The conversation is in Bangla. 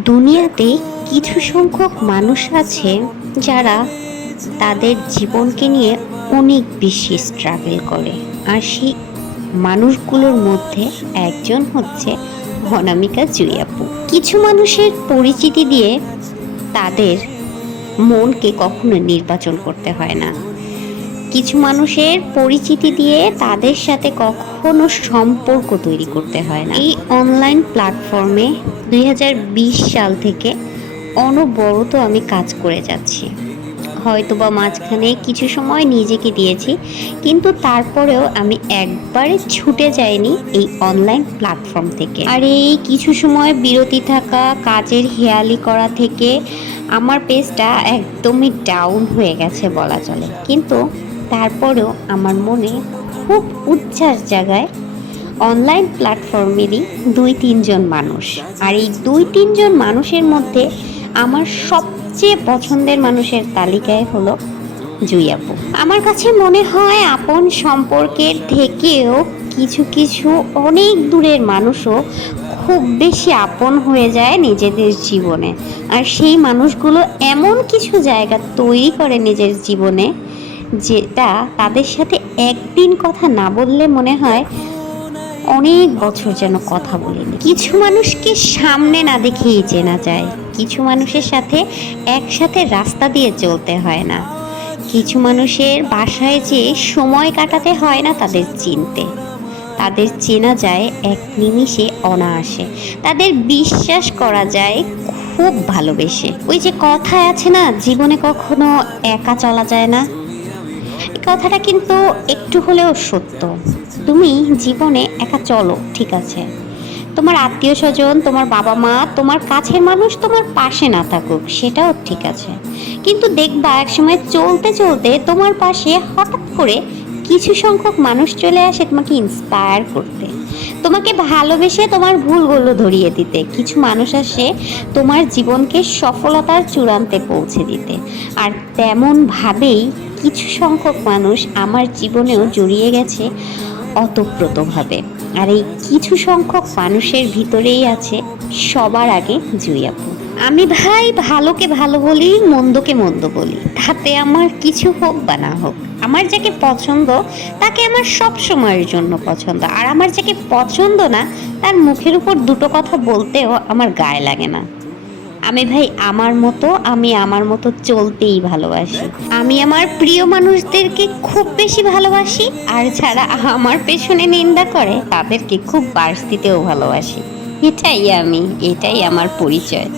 দুনিয়াতে কিছু সংখ্যক মানুষ আছে যারা তাদের জীবনকে নিয়ে অনেক বেশি স্ট্রাগল করে। আর সেই মানুষগুলোর মধ্যে একজন হচ্ছে অনামিকা জুঁই আপু। কিছু মানুষের পরিচিতি দিয়ে তাদের মনকে কখনো নির্বাচন করতে হয় না। কিছু মানুষের পরিচিতি দিয়ে তাদের সাথে কখনো সম্পর্ক তৈরি করতে হয় না। এই অনলাইন প্ল্যাটফর্মে 2020 সাল থেকে অনবরত আমি কাজ করে যাচ্ছি। হয়তোবা মাঝখানে কিছু সময় নিজেকে দিয়েছি, কিন্তু তারপরেও আমি একবারে ছুটে যাইনি এই অনলাইন প্ল্যাটফর্ম থেকে। আর এই কিছু সময় বিরতি থাকা, কাজের হেয়ালি করা থেকে আমার পেজটা একদমই ডাউন হয়ে গেছে বলা চলে। কিন্তু তারপরেও আমার মনে খুব উচ্ছ্বাস জাগায় অনলাইন প্ল্যাটফর্মেরই 2-3 জন মানুষ। আর এই 2-3 জন মানুষের মধ্যে আমার সবচেয়ে পছন্দের মানুষের তালিকায় হলো জুঁই আপু। আমার কাছে মনে হয় আপন সম্পর্কের থেকেও কিছু কিছু অনেক দূরের মানুষও খুব বেশি আপন হয়ে যায় নিজেদের জীবনে। আর সেই মানুষগুলো এমন কিছু জায়গা তৈরি করে নিজের জীবনে, যেটা তাদের সাথে একদিন কথা না বললে মনে হয় অনেক বছর যেন কথা বলিনি। কিছু মানুষকে সামনে না দেখেই চেনা যায়। কিছু মানুষের সাথে একসাথে রাস্তা দিয়ে চলতে হয় না। কিছু মানুষের বাসায় যেয়ে সময় কাটাতে হয় না তাদের চিনতে। তাদের চেনা যায় এক নিমিষে অনায়াসে। তাদের বিশ্বাস করা যায় খুব ভালোবেসে। ওই যে কথায় আছে না, জীবনে কখনো একা চলা যায় না, এই কথাটা কিন্তু একটু হলেও সত্য। তুমি জীবনে একা চলো, ঠিক আছে, তোমার আত্মীয় স্বজন, তোমার বাবা মা, তোমার কাছের মানুষ তোমার পাশে না থাকুক, সেটাও ঠিক আছে। কিন্তু দেখবা একসময় চলতে চলতে তোমার পাশে হঠাৎ করে কিছু সংখ্যক মানুষ চলে আসে তোমাকে ইন্সপায়ার করতে, তোমাকে ভালোবেসে তোমার ভুলগুলো ধরিয়ে দিতে। কিছু মানুষ আসে তোমার জীবনকে সফলতার চূড়ান্তে পৌঁছে দিতে। আর তেমনভাবেই কিছু সংখ্যক মানুষ আমার জীবনেও জড়িয়ে গেছে অতপ্রতভাবে। আর এই কিছু সংখ্যক মানুষের ভিতরেই আছে সবার আগে জুঁই আপু। আমি ভাই ভালোকে ভালো বলি, মন্দকে মন্দ বলি, তাতে আমার কিছু হোক বা না হোক। আমার যাকে পছন্দ তাকে আমার সব সময়ের জন্য পছন্দ। আর আমার যাকে পছন্দ না তার মুখের উপর দুটো কথা বলতেও আমার গায়ে লাগে না। আমি ভাই আমি আমার মতো চলতেই ভালোবাসি। আমি আমার প্রিয় মানুষদেরকে খুব বেশি ভালোবাসি, আর যারা আমার পেছনে নিন্দা করে তাদেরকে খুব বার্স দিতেও ভালোবাসি। এটাই আমার পরিচয়।